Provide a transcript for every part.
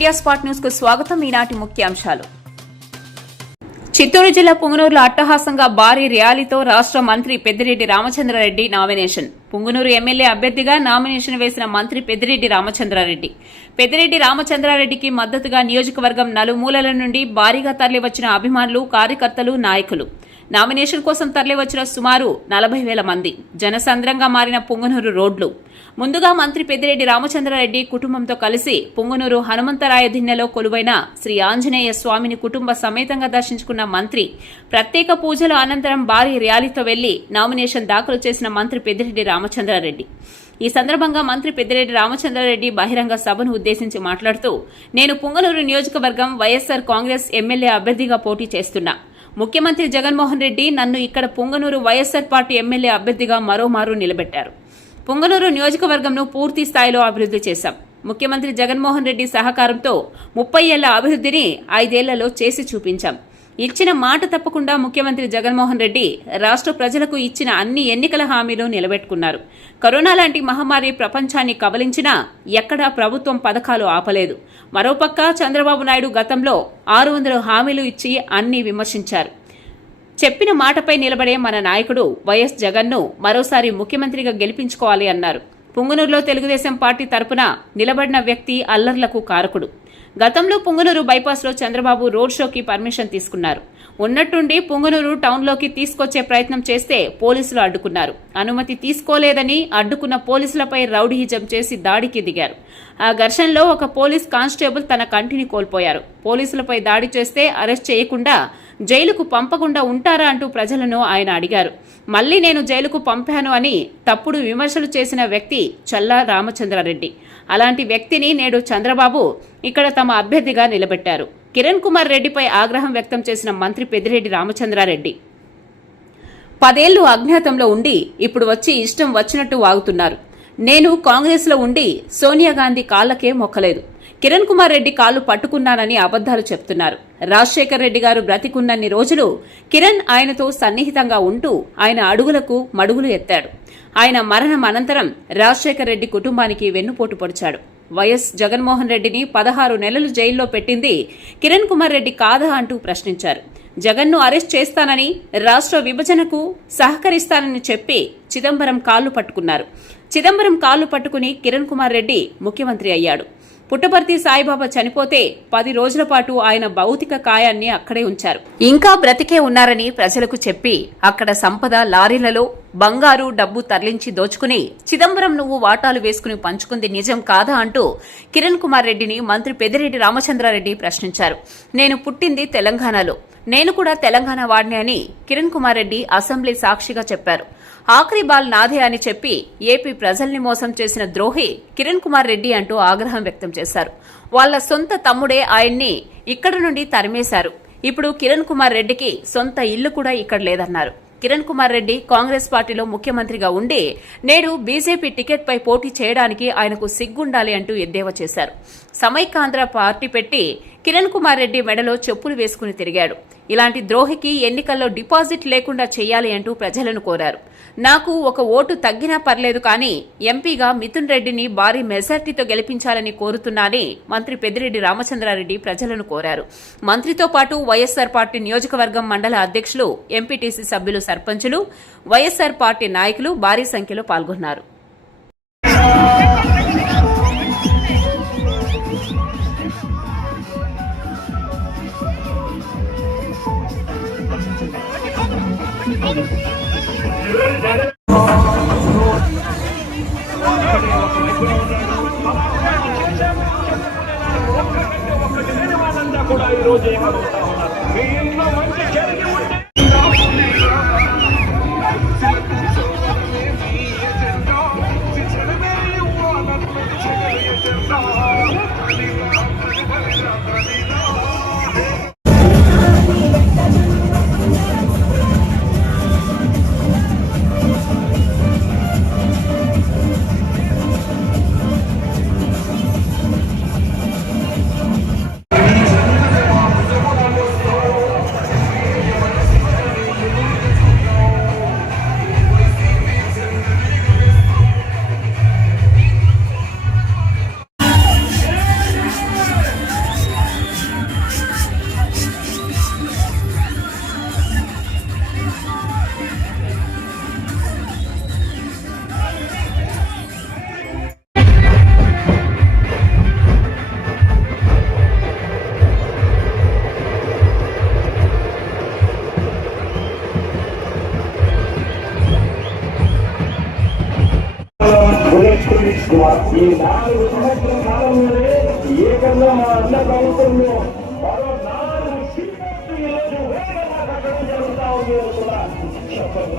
Media spot news కు స్వాగతం. ఈనాటి ముఖ్యాంశాలు. చిత్తూరు జిల్లా పుంగనూరులో అట్టహాసంగా భారీ ర్యాలీతో రాష్ట్ర మంత్రి పెద్దిరెడ్డి రామచంద్రారెడ్డి నామినేషన్. పుంగనూరు ఎమ్మెల్యే అభ్యర్థిగా నామినేషన్ వేసిన మంత్రి పెద్దిరెడ్డి రామచంద్రారెడ్డికి మద్దతుగా నియోజకవర్గం నలుమూలల నుండి భారీగా తరలివచ్చిన అభిమానులు, కార్యకర్తలు, నాయకులు. నామినేషన్ కోసం తరలివచ్చిన సుమారు 40,000 మంది. జనసంద్రంగా మారిన పుంగనూరు రోడ్లు. ముందుగా మంత్రి పెద్దిరెడ్డి రామచంద్రారెడ్డి కుటుంబంతో కలిసి పుంగనూరు హనుమంతరాయ దిన్నెలో కొలువైన శ్రీ ఆంజనేయ స్వామిని కుటుంబ సమేతంగా దర్శించుకున్న మంత్రి ప్రత్యేక పూజల అనంతరం భారీ ర్యాలీతో వెళ్లి నామినేషన్ దాఖలు చేసిన మంత్రి పెద్దిరెడ్డి రామచంద్రారెడ్డి. ఈ సందర్భంగా మంత్రి పెద్దిరెడ్డి రామచంద్రారెడ్డి బహిరంగ సభను ఉద్దేశించి మాట్లాడుతూ, నేను పుంగనూరు నియోజకవర్గం వైఎస్సార్ కాంగ్రెస్ ఎమ్మెల్యే అభ్యర్థిగా పోటీ చేస్తున్నా. ముఖ్యమంత్రి జగన్మోహన్ రెడ్డి నన్ను ఇక్కడ పుంగనూరు వైఎస్సార్ పార్టీ ఎమ్మెల్యే అభ్యర్థిగా మరోమారు నిలబెట్టారు. పుంగనూరు నియోజకవర్గంను పూర్తి స్థాయిలో అభివృద్ది చేశాం. ముఖ్యమంత్రి జగన్మోహన్ రెడ్డి సహకారంతో 30 ఏళ్ల అభివృద్దిని 5 ఏళ్లలో చేసి చూపించాం. ఇచ్చిన మాట తప్పకుండా ముఖ్యమంత్రి జగన్మోహన్ రెడ్డి రాష్ట్ర ప్రజలకు ఇచ్చిన అన్ని ఎన్నికల హామీలు నిలబెట్టుకున్నారు. కరోనా లాంటి మహమ్మారి ప్రపంచాన్ని కబలించినా ఎక్కడా ప్రభుత్వం పథకాలు ఆపలేదు. మరోపక్క చంద్రబాబు నాయుడు గతంలో 600 హామీలు ఇచ్చి అన్ని విమర్శించారు. చెప్పిన మాటపై నిలబడే మన నాయకుడు వైఎస్ జగన్ను మరోసారి ముఖ్యమంత్రిగా గెలిపించుకోవాలి అన్నారు. పుంగనూరులో తెలుగుదేశం పార్టీ తరపున నిలబడిన వ్యక్తి అల్లర్లకు కారకుడు. గతంలో పుంగనూరు బైపాస్లో చంద్రబాబు రోడ్ షోకి పర్మిషన్ తీసుకున్నారు. ఉన్నట్టుండి పుంగనూరు టౌన్లోకి తీసుకొచ్చే ప్రయత్నం చేస్తే పోలీసులు అడ్డుకున్నారు. అనుమతి తీసుకోలేదని అడ్డుకున్న పోలీసులపై రౌడీయిజం చేసి దాడికి దిగారు. ఆ ఘర్షణలో ఒక పోలీస్ కానిస్టేబుల్ తన కంటిని కోల్పోయారు. పోలీసులపై దాడి చేస్తే అరెస్ట్ చేయకుండా జైలుకు పంపకుండా ఉంటారా అంటూ ప్రజలను ఆయన అడిగారు. మళ్లీ నేను జైలుకు పంపాను అని తప్పుడు విమర్శలు చేసిన వ్యక్తి చల్లా రామచంద్రారెడ్డి. అలాంటి వ్యక్తిని నేడు చంద్రబాబు ఇక్కడ తమ అభ్యర్థిగా నిలబెట్టారు. కిరణ్ కుమార్ రెడ్డిపై ఆగ్రహం వ్యక్తం చేసిన మంత్రి పెద్దిరెడ్డి రామచంద్రారెడ్డి 10 ఏళ్లు అజ్ఞాతంలో ఉండి ఇప్పుడు వచ్చి ఇష్టం వచ్చినట్టు వాగుతున్నారు. నేను కాంగ్రెస్లో ఉండి సోనియా గాంధీ కాళ్లకే మొక్కలేదు. కిరణ్ కుమార్ రెడ్డి కాళ్లు పట్టుకున్నానని అబద్దాలు చెప్తున్నారు. రాజశేఖర్ రెడ్డి గారు బ్రతికున్నన్ని రోజులు కిరణ్ ఆయనతో సన్నిహితంగా ఉంటూ ఆయన అడుగులకు మడుగులు ఎత్తాడు. ఆయన మరణం అనంతరం రాజశేఖర్ రెడ్డి కుటుంబానికి వెన్నుపోటు పొడిచాడు. వైఎస్ జగన్మోహన్ రెడ్డిని 16 నెలలు జైల్లో పెట్టింది కిరణ్ కుమార్ రెడ్డి కాదా అంటూ ప్రశ్నించారు. జగన్ను అరెస్ట్ చేస్తానని, రాష్ట్ర విభజనకు సహకరిస్తానని చెప్పి చిదంబరం కాళ్లు పట్టుకున్నారు. చిదంబరం కాళ్లు పట్టుకుని కిరణ్ కుమార్ రెడ్డి ముఖ్యమంత్రి అయ్యాడు. పుట్టపర్తి సాయిబాబా చనిపోతే 10 రోజుల పాటు ఆయన భౌతిక కాయాన్ని అక్కడే ఉంచారు. ఇంకా బ్రతికే ఉన్నారని ప్రజలకు చెప్పి అక్కడ సంపద లారీలలో బంగారు డబ్బు తరలించి దోచుకుని చిదంబరం నువ్వు వాటాలు వేసుకుని పంచుకుంది నిజం కాదా అంటూ కిరణ్ కుమార్ రెడ్డిని మంత్రి పెద్దిరెడ్డి రామచంద్రారెడ్డి ప్రశ్నించారు. నేను పుట్టింది తెలంగాణలో, నేను కూడా తెలంగాణ వాడిని అని కిరణ్ కుమార్ రెడ్డి అసెంబ్లీ సాక్షిగా చెప్పారు. ఆఖరి బాల్ నాదే అని చెప్పి ఏపీ ప్రజల్ని మోసం చేసిన ద్రోహి కిరణ్ కుమార్ రెడ్డి అంటూ ఆగ్రహం వ్యక్తం చేశారు. వాళ్ల సొంత తమ్ముడే ఆయన్ని ఇక్కడ నుండి తరిమేశారు. ఇప్పుడు కిరణ్ కుమార్ రెడ్డికి సొంత ఇల్లు కూడా ఇక్కడ లేదన్నారు. కిరణ్ కుమార్ రెడ్డి కాంగ్రెస్ పార్టీలో ముఖ్యమంత్రిగా ఉండి నేడు బీజేపీ టికెట్పై పోటీ చేయడానికి ఆయనకు సిగ్గుండాలి అంటూ ఎద్దేవా చేశారు. సమైకాంధ్ర పార్టీ పెట్టి కిరణ్ కుమార్ రెడ్డి మెడలో చెప్పులు వేసుకుని తిరిగాడు. ఇలాంటి ద్రోహికి ఎన్నికల్లో డిపాజిట్ లేకుండా చేయాలి అంటూ ప్రజలను కోరారు. నాకు ఒక ఓటు తగ్గినా పర్లేదు కానీ ఎంపీగా మిథున్ రెడ్డిని భారీ మెజార్టీతో గెలిపించాలని కోరుతున్నానని మంత్రి పెద్దిరెడ్డి రామచంద్రారెడ్డి ప్రజలను కోరారు. మంత్రితో పాటు వైఎస్సార్ పార్టీ నియోజకవర్గం మండల అధ్యక్షులు, ఎంపీటీసీ సభ్యులు, సర్పంచులు, వైఎస్సార్ పార్టీ నాయకులు భారీ సంఖ్యలో పాల్గొన్నారు. ఈ 4 సంవత్సరాల కాలంలోనే ఏకంగా మా అన్న ప్రభుత్వంలో మరో 4 సీట్లు ఈరోజు వేగంగా కట్టడం జరుగుతా ఉంది కూడా చెప్పండి.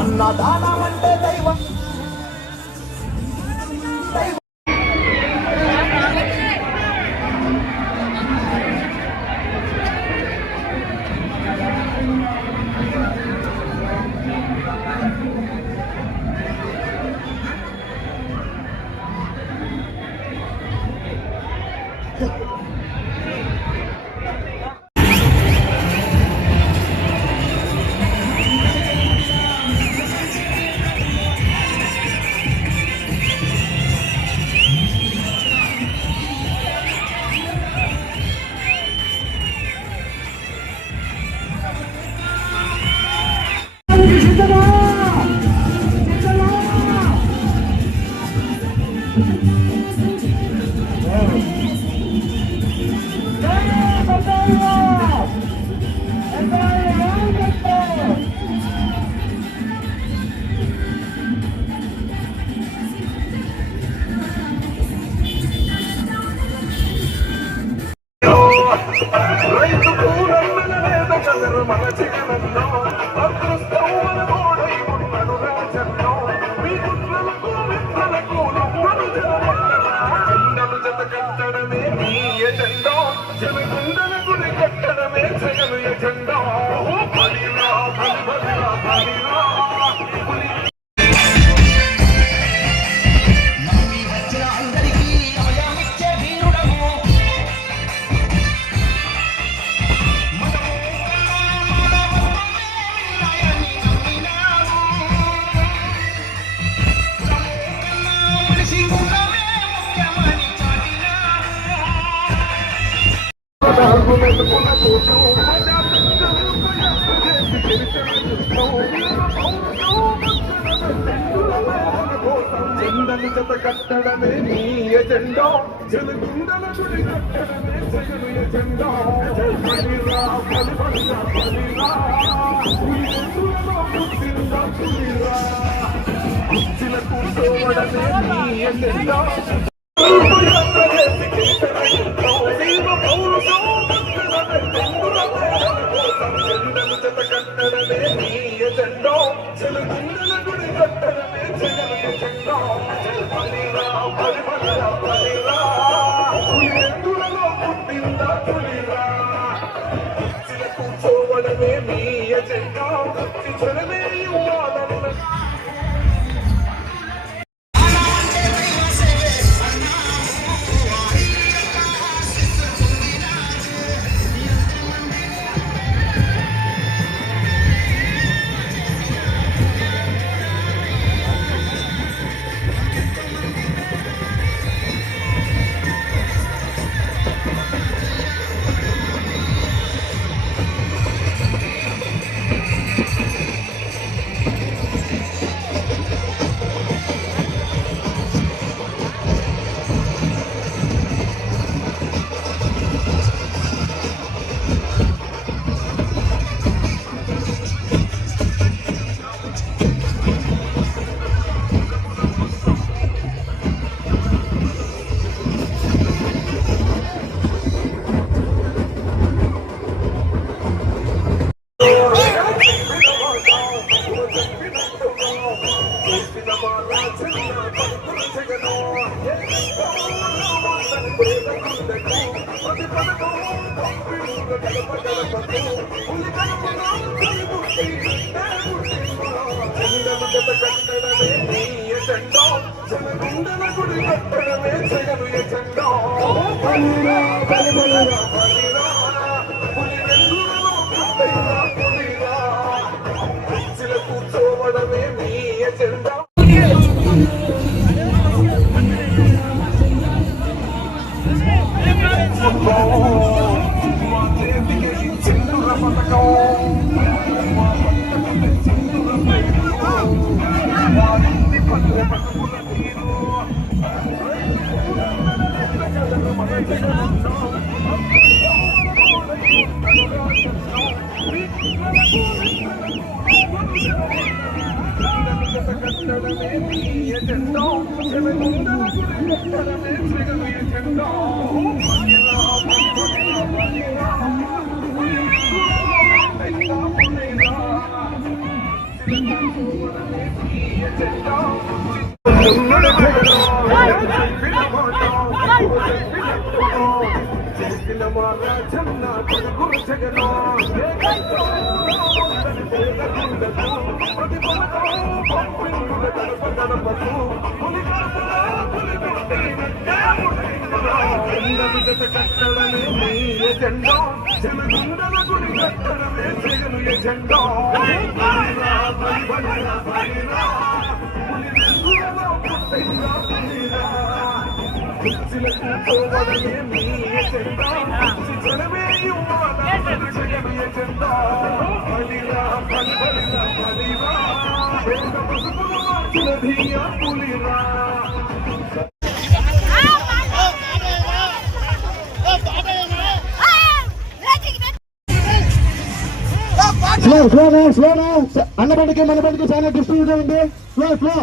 అన్నదానమంటే దైవం చెందని జత కట్టడమే నీ ఎజెండా జనగుండల గుడి కట్టడమే జగను ఎజెండా బలిరా బలి బలిరా బలిరా పుట్టిందా పులిరా కుర్చీల కూర్చోవడమే నీ ఎజెండా కూర్చోవడమే మీ ఎజెండా గడప గడపకు పులి గడపలో కట్టడమే నీ ఎజెండా జనగుండల గుడి కట్టడమే జగను ఎజెండా బలిరా బలిరా బలిరా పులి వెన్నులలో పుట్టైనా పులిరా కుర్చీల కూర్చోవడమే నీ ఎజెండా మా చేతికి చిందుల పథకం మా పథకం చిందుల మా ఇంటి పల్లె పట్టుకుల తీరు మన కట్టడమే నీ ఎజెండా జనగుండల గుడి కట్టడమే జగను ఎజెండా కట్టడమే నీ ఎజెండా జనగుండల గుడి కట్టడమే జగను ఎజెండా కుర్చీల కూర్చోవడమే నీ ఎజెండా జనమే ఇవ్వాల జగను ఎజెండా బలిరా బలిరా బలిరా వెంట పసుపుల మార్చిన ధీయా పులిరా స్లో అన్నబండికి మన బండికి చాలా డిస్టెన్స్ ఉంది స్లో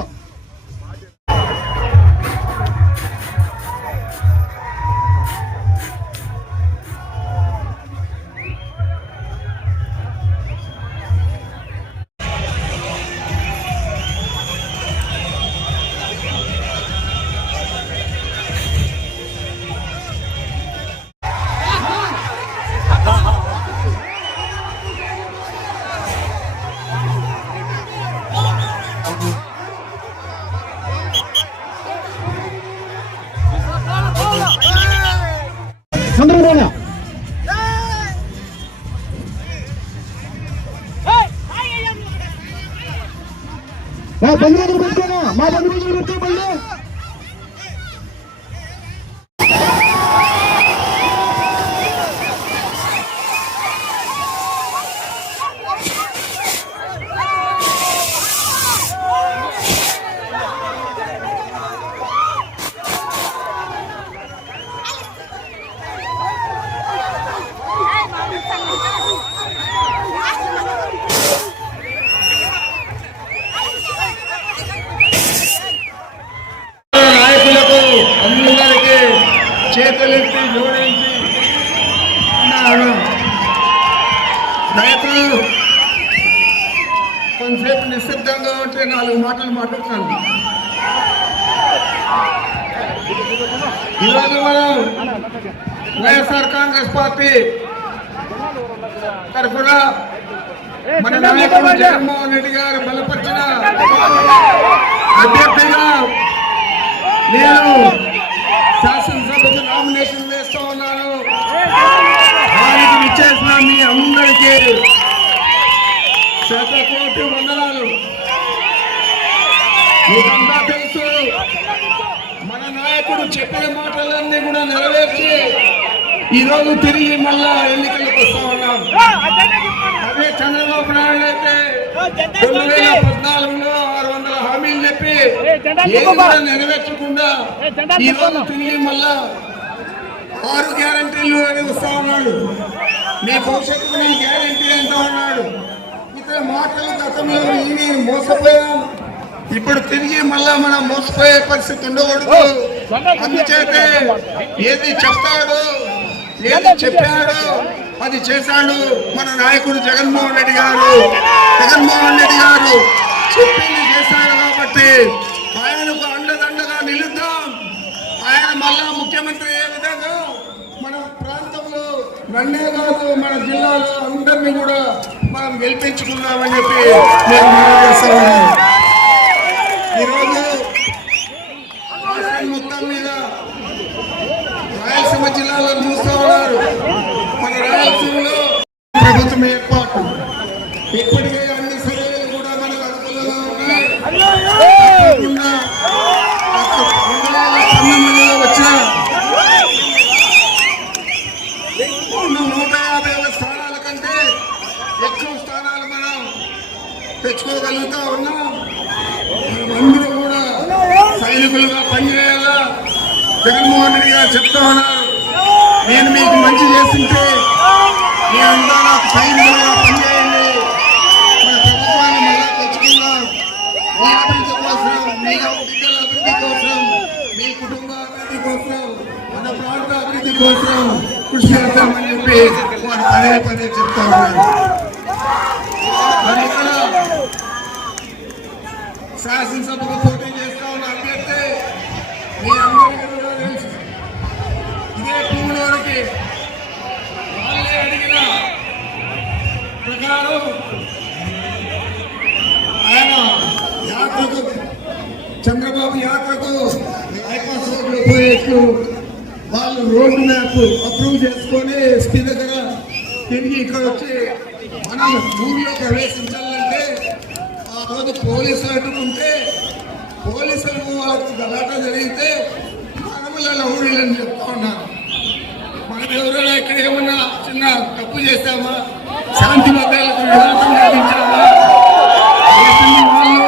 చంద్రబాబు బంధువులు పెట్టుకోనా మా బంధువులు పెట్టుకోబడి చేతులెత్తి జోడించి రైతులు కొంతసేపు నిశ్శబ్దంగా ఉంటే 4 మాటలు మాట్లాడుతాను. ఈరోజు మనం వైఎస్ఆర్ కాంగ్రెస్ పార్టీ తరఫున మన నాయకుడు జగన్మోహన్ రెడ్డి గారు బలపరిచిన అభ్యర్థిగా నేను శాసనసభకు నామినేషన్ వేస్తూ ఉన్నాను. వారికి విచ్చేసిన మీ అందరికీ శతకోటి వందనాలు. మీకంతా తెలుసు, మన నాయకుడు చెప్పిన మాటలన్నీ కూడా నెరవేర్చి ఈరోజు తిరిగి మళ్ళా ఎన్నికలకు వస్తా ఉన్నాం. అదే చంద్రబాబు నాయుడు అయితే 2014లో 600 హామీలు చెప్పి ఏది కూడా నెరవేర్చకుండా ఈరోజు తిరిగి మళ్ళా 6 గ్యారంటీలు అని వస్తా ఉన్నాడు. మీ భవిష్యత్తుకు నీ గ్యారంటీ అంటూ ఉన్నాడు. ఇతర మాటలు గతంలో నేను మోసపోయాను, ఇప్పుడు తిరిగి మళ్ళా మనం మోసపోయే పరిస్థితి ఉండకూడదు. అందుచేతే ఏది చెప్తాడో ఏది చెప్పాడో అది చేశాడు మన నాయకుడు జగన్మోహన్ రెడ్డి గారు. జగన్మోహన్ రెడ్డి గారు చెప్పింది చేశాడు కాబట్టి ఆయనకు అండదండగా నిలుద్దాం. ఆయన మళ్ళా ముఖ్యమంత్రి ఏ విధంగా మన ప్రాంతంలో నన్నే కాదు మన జిల్లాలో అందరినీ కూడా మనం గెలిపించుకుందామని చెప్పి నేను మనవి చేస్తా ఉన్నాను. ఈరోజు రాష్ట్రం మొత్తం మీద రాయలసీమ జిల్లాలో చూస్తూ ఉన్నారు. మన రాయలసీమలో ప్రభుత్వం ఏర్పాటు ఇప్పటికే అన్ని సర్వేలు కూడా మనకు అనుకూలంగా ఉన్నాయి. 2019లో వచ్చిన 150 స్థానాల కంటే ఎక్కువ స్థానాలు మనం తెచ్చుకోగలుగుతా ఉన్నాం. మనమందరూ కూడా సైనికులుగా పనిచేయాలా. జగన్మోహన్ రెడ్డి గారు చెప్తా ఉన్నారు, నేను మీకు మంచి చేస్తుంటే మీరంతా నాకు సైనికులుగా పనిచేయండి, మన ప్రభుత్వాన్ని మళ్ళా తెచ్చుకుందాం, మీ అభివృద్ధి కోసం, మీ బిడ్డల అభివృద్ధి కోసం, మీ కుటుంబ అభివృద్ధి కోసం, మన ప్రాంత అభివృద్ధి కోసం కృషి చేద్దామని చెప్పి వారు పదే పదే చెప్తా ఉన్నారు. మరి ఇక్కడ శాసనసభకు పోటీ చేస్తా ఉన్న అభ్యర్థి మీ అందరికీ కూడా తెలుసు. ఇదే పువ్వులోనికి వాళ్ళే అడిగిన ప్రకారం ఆయన యాత్రకు, చంద్రబాబు యాత్రకు బైపాస్ రోడ్లు పోయేట్లు వాళ్ళు రోడ్డు మ్యాప్ అప్రూవ్ చేసుకొని ఎస్పీ దగ్గర తిరిగి ఇక్కడ వచ్చి మనం ఊళ్ళో ప్రవేశించాలంటే ఆ రోజు పోలీసులు అడ్డుకుంటే పోలీసులు వాళ్ళకి గలాట జరిగితే మనముల లౌడీలని చెప్తా ఉన్నారు. మనం ఎవరైనా ఇక్కడ ఏమన్నా చిన్న తప్పు చేస్తామా, శాంతి భద్రతలకు విఘాతం కలిగించామా, వాళ్ళు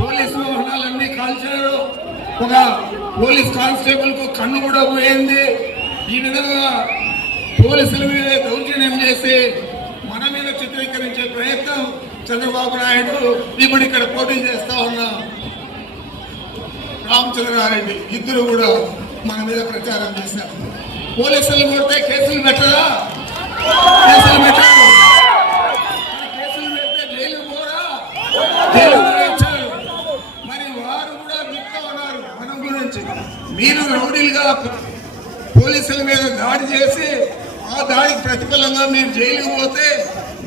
పోలీసు వాహనాలన్నీ కాల్చారు, ఒక పోలీస్ కానిస్టేబుల్ కు కన్ను కూడా పోయింది. ఈ విధంగా పోలీసుల మీద దౌర్జన్యం చేసి మన మీద చిత్రీకరించే ప్రయత్నం చంద్రబాబు నాయుడు ఇప్పుడు ఇక్కడ పోటీ చేస్తా ఉన్న రామచంద్రారెడ్డి ఇద్దరు కూడా మన మీద ప్రచారం చేశారు. పోలీసులు కొడితే కేసులు పెట్టరా? కేసులు పెట్టారు. కేసులు పెడితే జైలు పోరా? జైలు ఇచ్చారు. మరి వారు కూడా చెప్తా ఉన్నారు మన గురించి, మీరు రౌడీలుగా పోలీసుల మీద దాడి చేసి ఆ దాడికి ప్రతిఫలంగా మీరు జైలుకు పోతే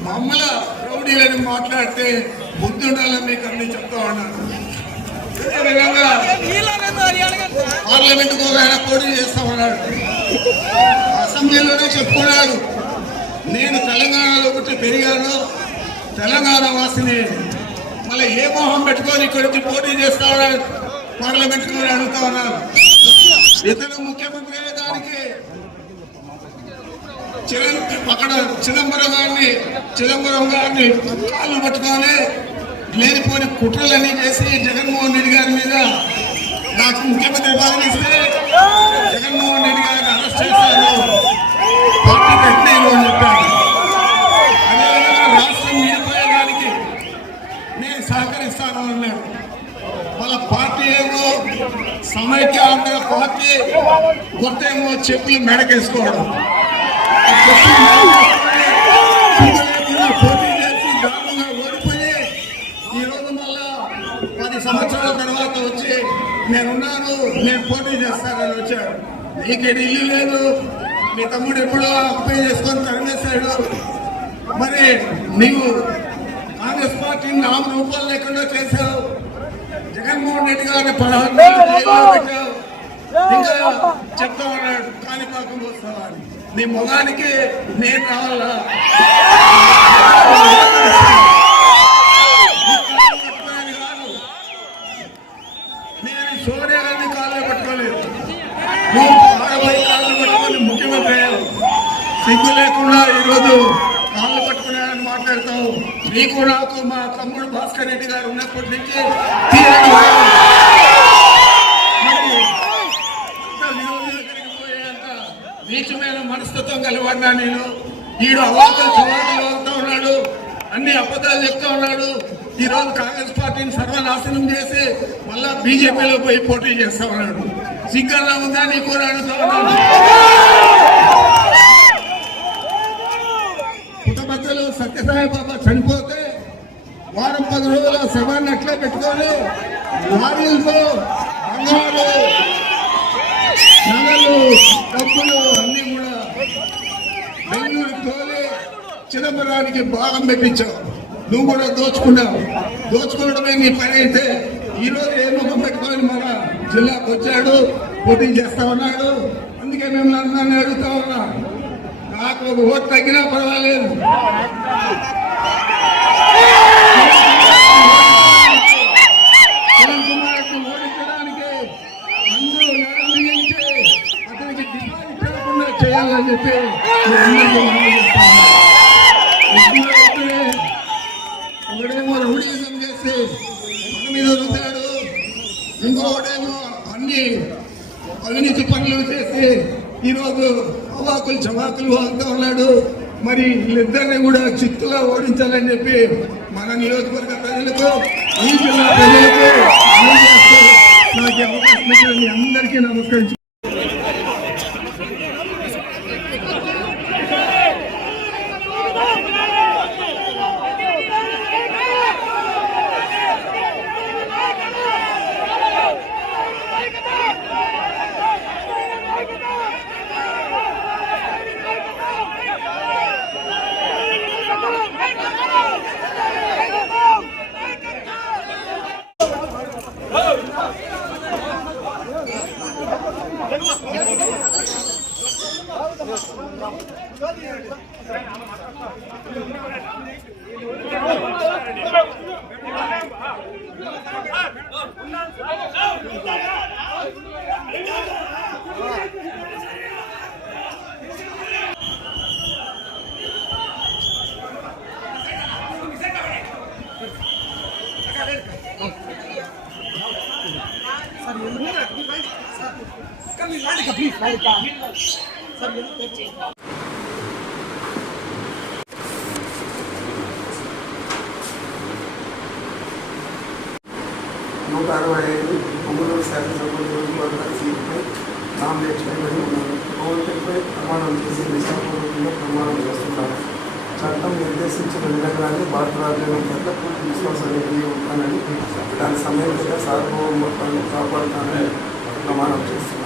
మమ్మల్ని రౌడీలని మాట్లాడితే బుద్ధి ఉండాలని మీకు అన్ని చెప్తా ఉన్నారు. అదేవిధంగా పార్లమెంటుకు ఒక ఆయన పోటీ చేస్తా ఉన్నాడు. అసెంబ్లీలోనే చెప్పుకున్నాడు, నేను తెలంగాణలో పుట్టి పెరిగాను, తెలంగాణ వాసిని, మళ్ళీ ఏ మొహం పెట్టుకొని ఇక్కడి నుంచి పోటీ చేస్తా ఉన్నాడు పార్లమెంట్కి అడుగుతా ఉన్నారు. ఇతను ముఖ్యమంత్రి అయ్యేదానికి అక్కడ చిదంబరం గారిని కాళ్ళు పట్టుకొని లేనిపోని కుట్రలన్నీ చేసి జగన్మోహన్ రెడ్డి గారి మీద నాకు ముఖ్యమంత్రి పదవి ఇస్తే జగన్మోహన్ రెడ్డి గారిని అరెస్ట్ చేశారు, పార్టీ కట్టినారు అని చెప్పారు. అదేవిధంగా రాష్ట్రం విడిపోయేదానికి నేను సహకరిస్తాను అన్నాడు. వాళ్ళ పార్టీ ఏమో సమైక్య ఆంధ్ర పార్టీ, కొత్తేమో చెప్పులు మెడకేసుకోవడం, పోటీ చేసి దారుణంగా ఓడిపోయి ఈరోజు మళ్ళా 10 సంవత్సరాల తర్వాత వచ్చి నేనున్నాను, నేను పోటీ చేస్తానని వచ్చాడు. నీకేడు ఇల్లు లేదు, మీ తమ్ముడు ఎప్పుడో అప్లై చేసుకొని తరిమేశాడు. మరి నీవు కాంగ్రెస్ పార్టీని 4 రూపాయలు లేకుండా చేశావు. జగన్మోహన్ రెడ్డి గారిని 16 నెలలు జైల్లో పెట్టావు. ఇంకా చెప్తా ఉన్నాడు కాణిపాకం వస్తావా అని. నీ మొగానికి నేను రావాలా? కాదు, నేను సోనియా గాంధీ కాళ్ళు పట్టుకోలేదు, నువ్వు ఆడబోయి కాళ్ళు పట్టుకొని ముఖ్యమంత్రి అయ్యావు. సిగ్గు లేకుండా ఈరోజు కాళ్ళు పట్టుకున్నాడని మాట్లాడతావు. నీకు నాకు మా తమ్ముడు భాస్కర్ రెడ్డి గారు ఉన్నప్పటి నుంచి నీచమైన మనస్తత్వం కలివాడినా నేను. ఈడు అవార్తలు చవార్తలు అవుతా ఉన్నాడు, అన్ని అబద్ధాలు చెప్తా ఉన్నాడు. ఈ రోజు కాంగ్రెస్ పార్టీని సర్వనాశనం చేసి మళ్ళా బీజేపీలో పోయి పోటీ చేస్తా ఉన్నాడు. సిగ్గల్లా ఉందా నీకు కూడా అడుగుతా ఉన్నాడు. పుట్టబద్దలు సత్యసాయి బాబా చనిపోతే వారం 10 రోజుల శవాన్ని అట్లే పెట్టుకొని లారీలతో బంగారు నగలు డబ్బులు చిదంబరానికి భాగం పెట్టించావు. నువ్వు కూడా దోచుకున్నావు. దోచుకోవడమే నీ పని అయితే ఈరోజు ఏ ముఖం పెట్టుకొని మన జిల్లాకు వచ్చాడు, పోటీ చేస్తా ఉన్నాడు. అందుకే మేము అందరినీ అడుగుతా ఉన్నా, నాకు ఒక ఓటు తగ్గినా పర్వాలేదు, కిరణ్ కుమార్ని ఓడించడానికి అందరూ నిర్ణయించి అతనికి డిపాజిట్ చేయకుండా చేయాలని చెప్పి ఒకడేమో రౌడీజం చేసి మన మీద రుద్దాడు, ఇంకొకడేమో అన్ని అవినీతి పనులు చేసి ఈరోజు అవాకులు చవాకులు వాగుతూ ఉన్నాడు. మరి వీళ్ళిద్దరిని కూడా చిత్తుగా ఓడించాలని చెప్పి మన నియోజకవర్గ ప్రజలకు, ఈ జిల్లా ప్రజలకు నాకు అవకాశం ఇచ్చిన మీ అందరికీ నమస్కరించి నూట 65 పొంగనూరు శాసనసభ నియోజకవర్గ సీట్పై నామినేషన్ వేయబడి ఉన్నారు. భగవంతుడిపై ప్రమాణం చేసి నిష్ఠాపూర్వకంగా ప్రమాణం చేస్తున్నారు. చట్టం నిర్దేశించిన విధంగానే భారత రాజ్యాంగం పట్ల పూర్తి విశ్వాసాన్ని కలిగి ఉంటానని, దాని సమయంలో సార్వభౌమత్వాన్ని కాపాడుతానని ప్రమాణం చేస్తున్నారు.